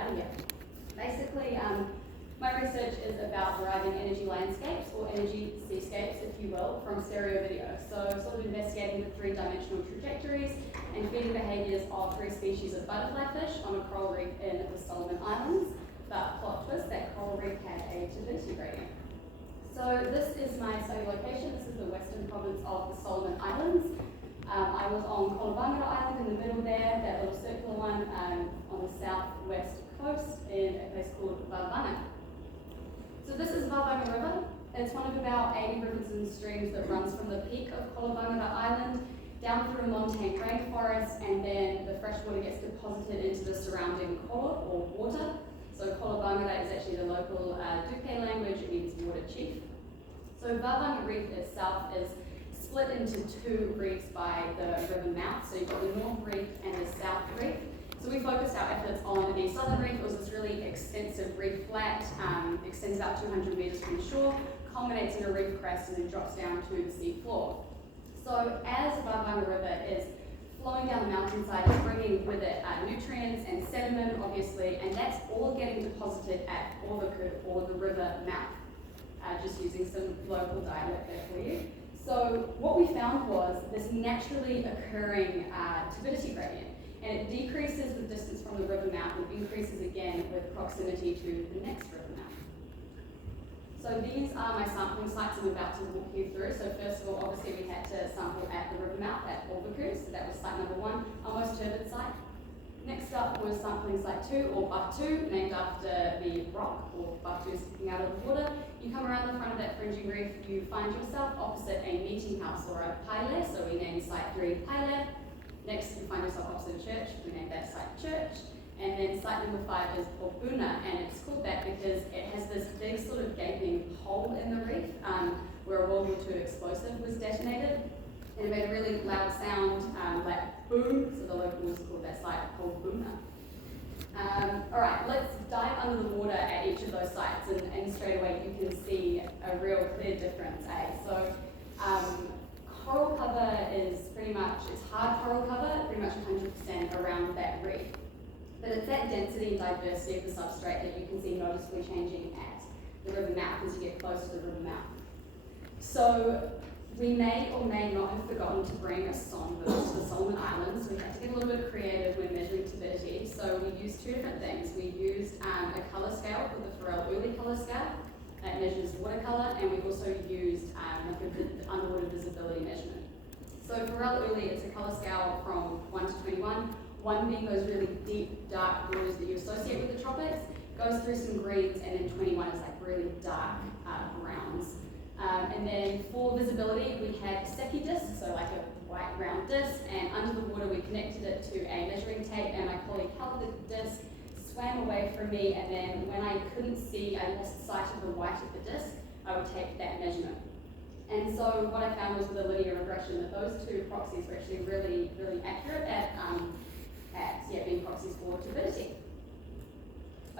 out of here. Basically, my research is about deriving energy landscapes, or energy seascapes, if you will, from stereo video. So sort of investigating the three-dimensional trajectories and feeding behaviours of three species of butterfly fish on a coral reef in the Solomon Islands. But plot twist, that coral reef had a turbidity gradient. So this is my study location. This is the western province of the Solomon Islands. I was on Kolobanga Island in the middle there, that little circular one on the southwest coast in a place called Vavanga. So this is Vavanga River. It's one of about 80 rivers and streams that runs from the peak of Kolobanga Island down through a montane rainforest, and then the fresh water gets deposited into the surrounding kolo, or water. So Kolobanga is actually the local Duque language. It means water chief. So Vavanga Reef itself is split into two reefs by the river mouth. So you've got the North Reef and the South Reef. So we focused our efforts on the Southern Reef. It was this really extensive reef flat, extends about 200 metres from shore, culminates in a reef crest, and then drops down to the sea floor. So as Vavanga River is flowing down the mountainside, it's bringing with it nutrients and sediment, obviously, and that's all getting deposited at Orvaku, or the river mouth, just using some local dialect there for you. So what we found was this naturally occurring turbidity gradient, and it decreases with distance from the river mouth and increases again with proximity to the next river mouth. So these are my sampling sites I'm about to walk you through. So first of all, obviously we had to sample at the river mouth at Orvaku, so that was site number 1, our most turbid site. Next up was sampling site 2, or Batu, named after the rock, or Batu sticking out of the water. You come around the front of that fringing reef, you find yourself opposite a meeting house or a paile, so we named site 3 paile. Next, you find yourself opposite a church, we named that site church. And then site number 5 is Popuna, and it's called that because it has this big sort of gaping hole in the reef where a World War II explosive was detonated. And it made a really loud sound, like boom, so the locals called that site Popuna. Alright, let's dive under the water at each of those sites, and straight away you can see a real clear difference. So coral cover is pretty much, it's hard coral cover, pretty much 100% around that reef. But it's that density and diversity of the substrate that you can see noticeably changing at the river mouth as you get close to the river mouth. So we may or may not have forgotten to bring a songbird to the Solomon Islands. We had to get a little bit creative when measuring turbidity. So we used two different things. We used a colour scale called the Farrell-Uli colour scale. That measures watercolour, and we also used like an underwater visibility measurement. So Farrell-Uli, it's a colour scale from 1 to 21. 1 being those really deep, dark waters that you associate with the tropics, goes through some greens, and then 21 is like really dark browns. And then for visibility, we had Secchi disc, so like a white round disc, and under the water we connected it to a measuring tape, and my colleague held the disc, swam away from me, and then when I couldn't see, I lost sight of the white of the disc, I would take that measurement. And so what I found was with a linear regression that those two proxies were actually really, really accurate at being proxies for turbidity.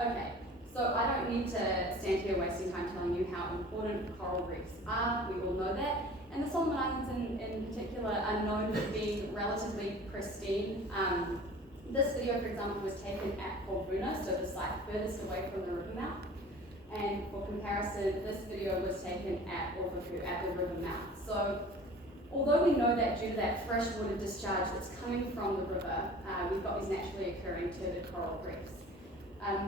Okay, so I don't need to stand here wasting time telling you how important coral reefs are. We all know that. And the Solomon Islands in particular are known for being relatively pristine. This video, for example, was taken at Polbuna, so the site furthest away from the river mouth. And for comparison, this video was taken at Orvaku, at the river mouth. So although we know that due to that freshwater discharge that's coming from the river, we've got these naturally occurring turbid coral reefs.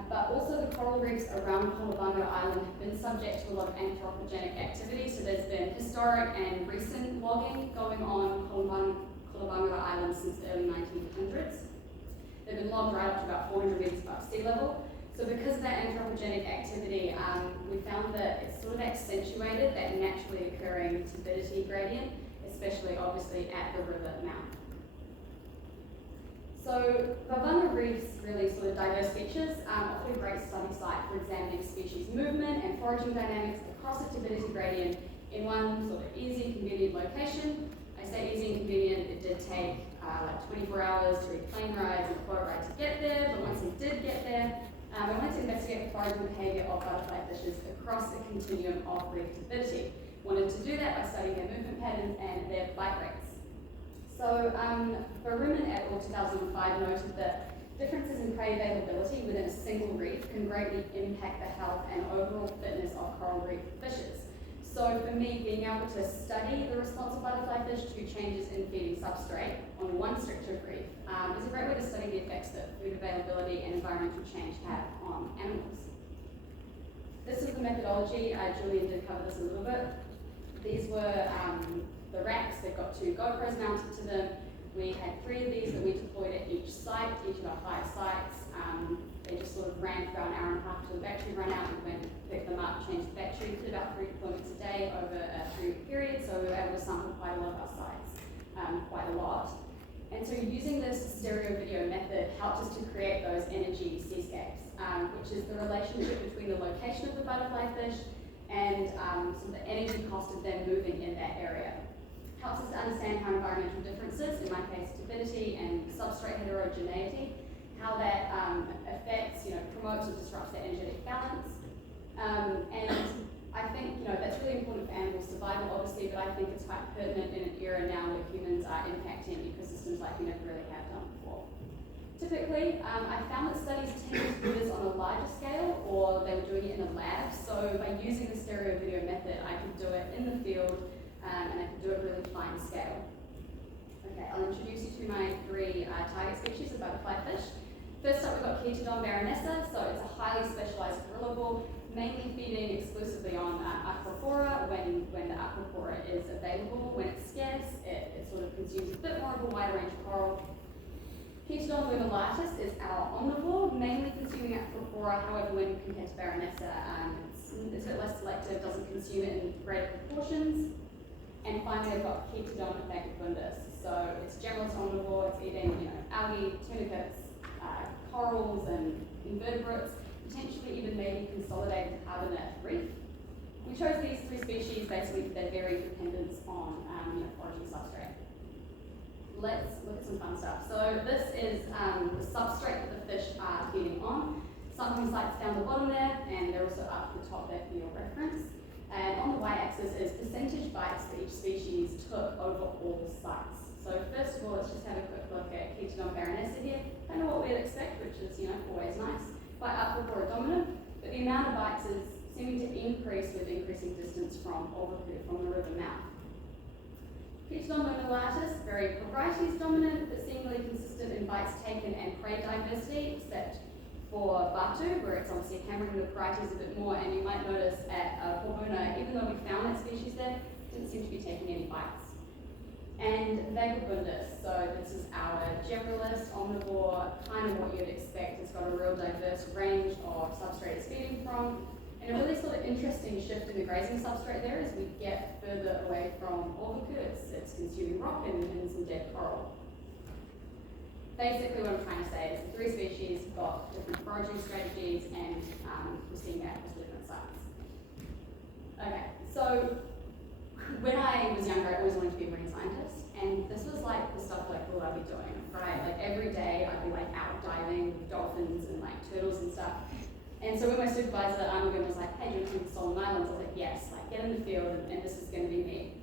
But also the coral reefs around Kolobanga Island have been subject to a lot of anthropogenic activity. So there's been historic and recent logging going on Kolobanga Island since the early 1900s. They've been logged right up to about 400 metres above sea level. So because of that anthropogenic activity, we found that it's sort of accentuated that naturally occurring turbidity gradient, especially obviously at the river mouth. So Vavanga reefs really sort of diverse features, offer a great study site for examining species movement and foraging dynamics across a turbidity gradient in one sort of easy, convenient location. I say easy and convenient, it did take like 24 hours to read plane rides and boat ride to get there, but once we did get there, I wanted to investigate the foraging behaviour of butterfly fishes across the continuum of reef turbidity. Wanted to do that by studying their movement patterns and their bite rates. So Baruman et al. 2005 noted that Differences in prey availability within a single reef can greatly impact the health and overall fitness of coral reef fishes. So for me, being able to study the response of butterfly fish to changes in feeding substrate on one structured reef is a great way to study the effects that food availability and environmental change have on animals. This is the methodology. Julian did cover this a little bit. These were the racks that got 2 GoPros mounted to them. We had 3 of these that we deployed at each site, each of our 5 sites. They just sort of ran for about an hour and a half till the battery ran out. We went, picked them up, changed the battery, did about 3 deployments a day over a 3-week period, so we were able to sample quite a lot of our sites, quite a lot. And so using this stereo video method helped us to create those energy seascapes, which is the relationship between the location of the butterfly fish and sort of the energy cost of them moving in that area. Helps us to understand how environmental differences, in my case turbidity and substrate heterogeneity, how that affects, promotes or disrupts their energetic balance. And I think, that's really important for animal survival, obviously, but I think it's quite pertinent in an era now where humans are impacting ecosystems like we never really have done before. Typically, I found that studies tend to do this on a larger scale, or they were doing it in a lab. So by using the stereo video method, I could do it in the field, and I could do it really fine scale. Okay, I'll introduce you to my 3 target species of butterfly fish. First up, we've got Chaetodon baronessa, so it's a highly specialized gorilla, mainly feeding exclusively on aquaphora when the aquaphora is available. When it's scarce, it sort of consumes a bit more of a wider range of coral. Chaetodon lunallatus is our omnivore, mainly consuming aquaphora. However, when compared to baronessa, it's a bit less selective, doesn't consume it in greater proportions. And finally, I've got Chaetodon vagabundus. So it's generalist omnivore, it's eating algae, tunicates, corals and invertebrates, potentially even maybe consolidated carbonate reef. We chose these 3 species basically for their varied dependence on foraging substrate. Let's look at some fun stuff. So this is the substrate that the fish are feeding on. Sampling sites down the bottom there, and they're also up the top there for your reference. And on the y-axis is percentage bites that each species took over all sites. So first of all, let's just have a quick look at Chaetodon baronessa here. Kind of what we'd expect, which is always nice. Quite aquaphora dominant, but the amount of bites is seeming to increase with increasing distance from the river mouth. Chaetodon lunallatus, very proprieties dominant, but seemingly consistent in bites taken and prey diversity, except for Batu, where it's obviously hammering the proprieties a bit more. And you might notice at Porbuna, even though we found that species there, didn't seem to be taking any bites. And vagabundus, so this is our generalist, omnivore, kind of what you'd expect. It's got a real diverse range of substrate it's feeding from. And a really sort of interesting shift in the grazing substrate there as we get further away from all the curds. It's consuming rock and some dead coral. Basically what I'm trying to say is the 3 species got different foraging strategies, and we're seeing that as different sites. Okay, so when I was younger, I always wanted to be a marine scientist, and this was like the stuff that I thought I'd be doing, right? Like every day I'd be like out diving with dolphins and like turtles and stuff. And so when my supervisor at Armagon was like, hey, do you want to come to Solomon Islands? I was like, yes, like get in the field and this is going to be me.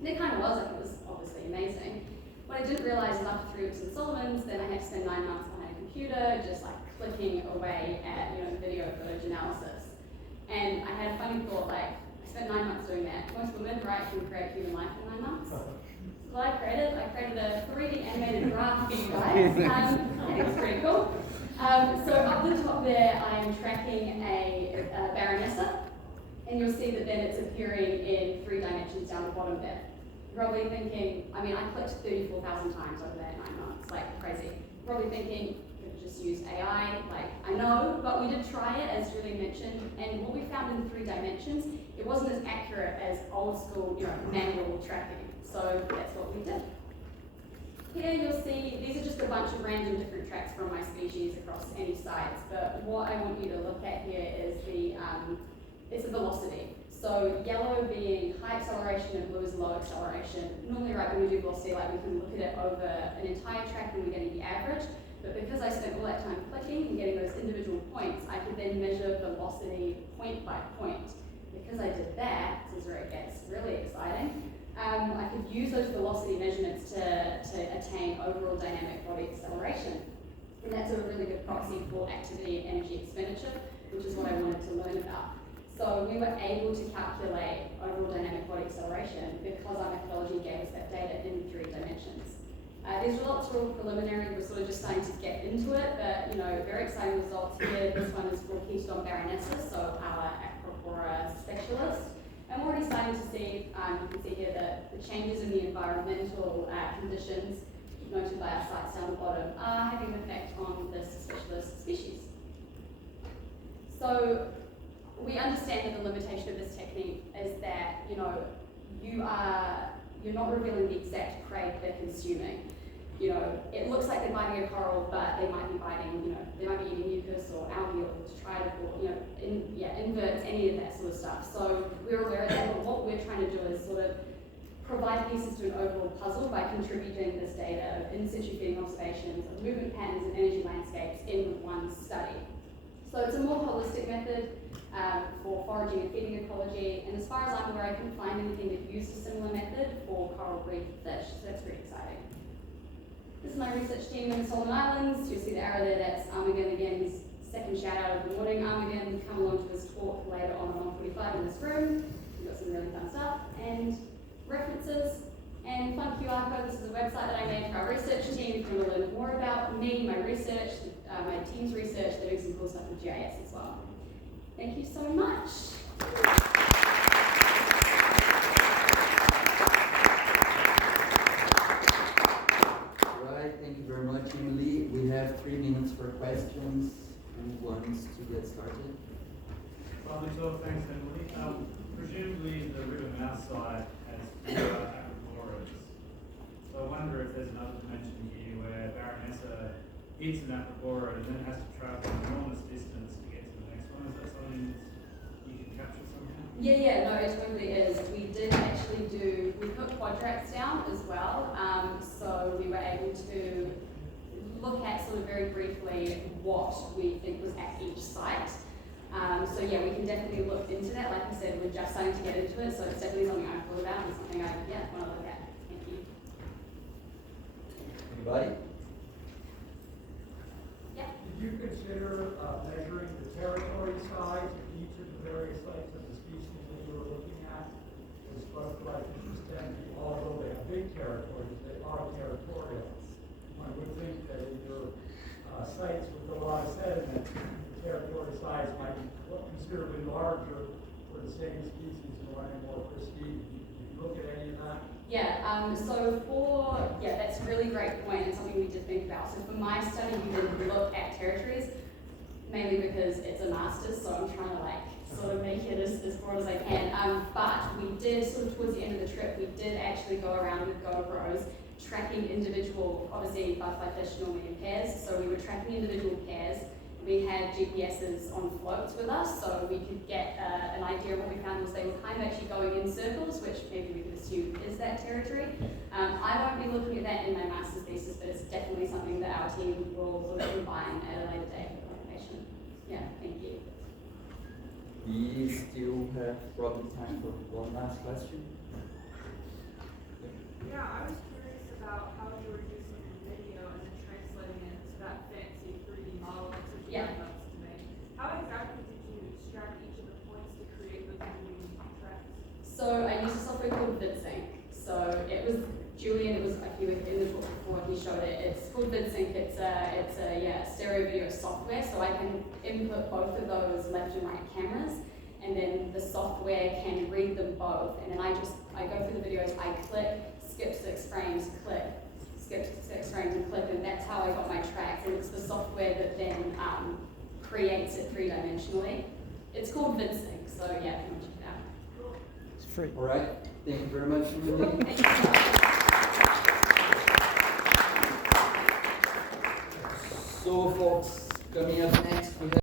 And it kind of was, like it was obviously amazing. What I didn't realize is after 3 weeks in Solomons, then I had to spend 9 months behind a computer, just like clicking away at video footage analysis. And I had a funny thought, like, I spent 9 months doing that. Most women, right, can create human life in 9 months. So what I created a 3D animated graph for you guys. I think it's pretty cool. So up the top there, I'm tracking a baronessa, and you'll see that then it's appearing in 3 dimensions down the bottom there. You're probably thinking, I clicked 34,000 times over that 9 months, like crazy. You're probably thinking, could just use AI, like I know, but we did try it, as Julie mentioned, and what we found in the 3 dimensions, it wasn't as accurate as old school, manual tracking. So that's what we did. Here you'll see, these are just a bunch of random different tracks from my species across any sites, but what I want you to look at here is it's the velocity. So yellow being high acceleration and blue is low acceleration. Normally, right, when we do velocity, like we can look at it over an entire track and we're getting the average, but because I spent all that time clicking and getting those individual points, I could then measure velocity point by point. Because I did that, this is where it gets really exciting, I could use those velocity measurements to attain overall dynamic body acceleration. And that's a really good proxy for activity and energy expenditure, which is what I wanted to learn about. So we were able to calculate overall dynamic body acceleration because our methodology gave us that data in 3 dimensions. These results were all preliminary. We're sort of just starting to get into it, but very exciting results here. This one is for ketone baronesses, so our acropora specialist. And we're already starting to see, you can see here that the changes in the environmental conditions noted by our sites down the bottom are having an effect on this specialist species. So we understand that the limitation of this technique is that you're not revealing the exact prey they're consuming. It looks like they're biting a coral, but they might be biting, they might be eating mucus or algae or detritus or, inverts, any of that sort of stuff. So we're aware of that, but what we're trying to do is sort of provide pieces to an overall puzzle by contributing this data of in-situ feeding observations of movement patterns and energy landscapes in one study. So it's a more holistic method for foraging and feeding ecology, and as far as I'm aware, I couldn't find anything that used a similar method for coral reef fish, so that's pretty exciting. This is my research team in the Solomon Islands. You see the arrow there, that's Armageddon again, his second shout out of the morning. Armageddon, come along to his talk later on 145 in this room. We've got some really fun stuff, and references, and fun QR code. This is a website that I made for our research team. If you want to learn more about me, my research, my team's research, they're doing some cool stuff with GIS as well. Thank you so much. Right, thank you very much, Emily. We have 3 minutes for questions. Who wants to get started? Thanks, Emily. Presumably the river mouth side has fewer acroporas. So I wonder if there's another dimension here where Baronessa hits an acropora and then has to travel an enormous distance to get to the next one. Is that something you can capture somehow? Yeah, no, it totally is. We did actually we put quadrats down as well, so we were able to look at sort of very briefly what we think was at each site. So yeah, we can definitely look into that. Like I said, we're just starting to get into it, so it's definitely something I've thought about and something I want to look at. Thank you. Anybody? Yeah. Did you consider measuring the territory size of each of the various sites of the species that you were looking at? As butterfly fishes tend to, although they have big territories, they are territorial. One would think that in your sites with a lot of sediment, the territory size might be considerably larger for the same species and running more pristine. Did you look at any of that? Yeah, that's a really great point and something we did think about. So for my study, we did look at territories, mainly because it's a master's, so I'm trying to sort of make it as broad as I can. But we did, sort of towards the end of the trip, we did actually go around with GoPros, tracking individual, obviously butterfly fish normally in pairs, so we were tracking individual pairs. We had GPSs on floats with us, so we could get an idea of what we found was they were kind of actually going in circles, which maybe we could assume is that territory. I won't be looking at that in my master's thesis, but it's definitely something that our team will sort of combine at a later date for information. Yeah, thank you. We still have probably time for one last question. Yeah, I was curious about how you were using the video and then translating it to that fancy 3D model that you notes to make. How exactly did you extract each of the points to create those moving tracks? So I used a software called VidSync. So it was Julian. It was like he was in the talk before he showed it. It's called VidSync. It's a stereo video software. So I can input both of those left and right cameras, and then the software can read them both. And then I go through the videos. I click, skip 6 frames, click, skip 6 frames, and click, and that's how I got my tracks. And it's the software that then creates it 3-dimensionally. It's called VidSync. So yeah, if you want to check it out. It's free. All right. Thank you very much, Emily. Thank you so much. So, folks, coming up next, we have